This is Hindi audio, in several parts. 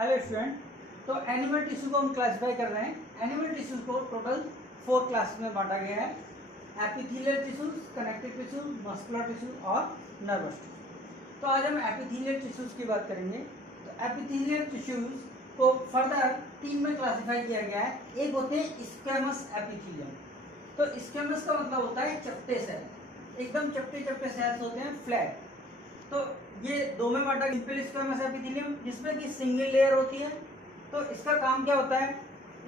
Hello student. तो एनिमल टिश्यू को हम क्लासिफाई कर रहे हैं। एनिमल टिश्यूज को टोटल 4 क्लास में बांटा गया है। Epithelial tissues, connective tissue, muscular tissue और नर्वस टिश्यू। तो आज हम एपिथेलियल टिश्यूज की बात करेंगे। तो एपिथेलियल टिश्यूज को फर्दर 3 में क्लासिफाई किया गया है। एक होते हैं स्क्वैमस एपिथेलियम। तो स्क्वैमस का मतलब होता है चपटे सेल, एकदम चपटे चपटे सेल्स होते हैं, फ्लैट। तो ये दो में बांटा सिंपल स्क्वैमस एपिथेलियम जिसमें कि सिंगल लेयर होती है। तो इसका काम क्या होता है?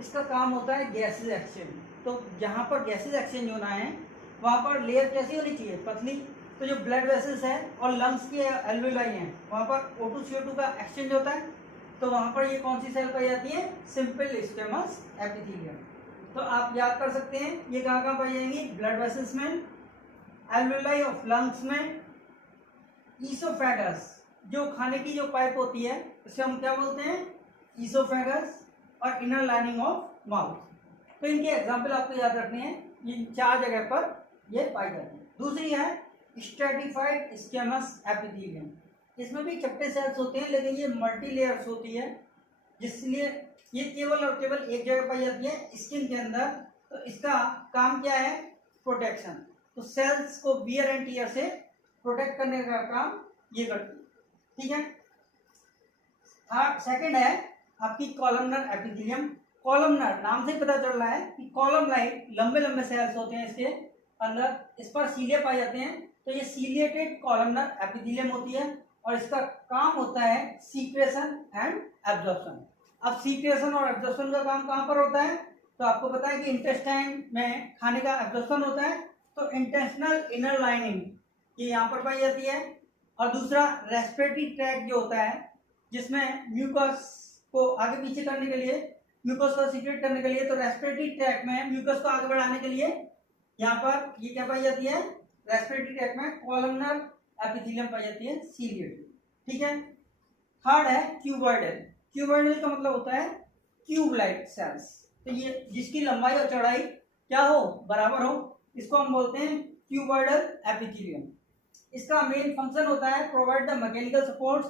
इसका काम होता है गैसेज एक्सचेंज। तो जहाँ पर गैसेज एक्सचेंज होना है वहाँ पर लेयर कैसी होनी चाहिए? पतली। तो जो ब्लड वेसल्स है और लंग्स की एल्वेलाई हैं वहाँ पर O2 CO2 का एक्सचेंज होता है। तो वहाँ पर ये कौन सी सेल पाई जाती है? Simple squamous epithelium. तो आप याद कर सकते हैं ये कहाँ कहाँ पाई जाएंगी? ब्लड वेसल्स में, एल्वेलाई ऑफ लंग्स में, ईसोफेगस जो खाने की जो पाइप होती है उसे हम क्या बोलते हैं? ईसोफेगस। और इनर लाइनिंग ऑफ माउथ। तो इनके एग्जाम्पल आपको याद रखने हैं। ये 4 जगह पर ये पाई जाती है। दूसरी है स्ट्रेटिफाइड स्क्वैमस एपिथेलियम। इसमें भी चपटे सेल्स होते हैं लेकिन ये मल्टी लेयर्स होती है, जिसलिए ये केवल और केवल एक जगह पाई जाती है स्किन के अंदर। तो इसका काम क्या है? प्रोटेक्शन। तो सेल्स को वियर एंड टियर से प्रोटेक्ट करने का काम ये करती है। ठीक है। सेकंड है आपकी कॉलमनर एपिथेलियम। कॉलमनर नाम से पता चल रहा है कि कॉलम लाइक लंबे लंबे सेल्स होते हैं इसके अंदर, इस पर सीलिया पाए जाते हैं। तो ये सीलिएटेड कॉलमनर एपिथेलियम होती है और इसका काम होता है सीक्रेशन एंड एब्जॉर्प्शन। अब सीक्रेशन और एब्जॉर्प्शन का काम कहाँ पर होता है? तो आपको पता है कि इंटेस्टाइन में खाने का एब्जॉर्प्शन होता है। तो इंटेस्टिनल इनर लाइनिंग ये यहाँ पर पाई जाती है। और दूसरा रेस्पिरेटरी ट्रैक्ट जो होता है जिसमें म्यूकस को आगे पीछे करने के लिए, म्यूकस को सीक्रेट करने के लिए, तो रेस्पिरेटरी ट्रैक्ट में म्यूकस को आगे बढ़ाने के लिए यहाँ पर ये क्या पाई जाती है? रेस्पिरेटरी ट्रैक्ट में कॉलमनर एपिथेलियम पाई जाती है, सीलिएटेड। ठीक है। थर्ड है क्यूबॉइडल। क्यूबॉइडल का मतलब होता है क्यूब लाइक सेल्स। तो ये जिसकी लंबाई और चौड़ाई क्या हो? बराबर हो, इसको हम बोलते हैं क्यूबॉइडल एपिथेलियम। इसका मेन फंक्शन होता है प्रोवाइड द मैकेनिकल सपोर्ट्स।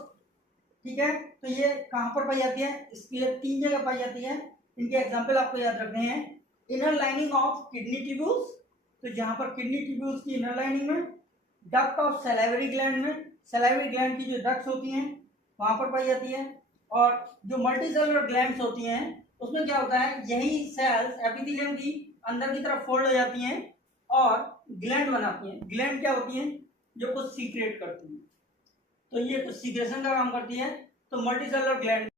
ठीक है। तो ये कहाँ पर पाई जाती है? इसकी 3 जगह पाई जाती है। इनके एग्जांपल आपको याद रखने हैं। Inner lining of kidney tubules, तो जहाँ पर किडनी ट्यूब्यूल्स की इनर लाइनिंग में, डक्ट ऑफ सैलिवरी ग्लैंड में, सैलिवरी ग्लैंड की जो डक्ट्स होती हैं वहाँ पर पाई जाती है। और जो मल्टीसेलुलर ग्लैंड्स होती हैं उसमें क्या होता है? यही सेल्स एपिथेलियम की अंदर की तरफ फोल्ड हो जाती हैं और ग्लैंड बनाती हैं। ग्लैंड क्या होती हैं? जो कुछ सीक्रेट करती है। तो ये कुछ सीक्रेशन का काम करती है। तो मल्टीसेलुलर ग्लैंड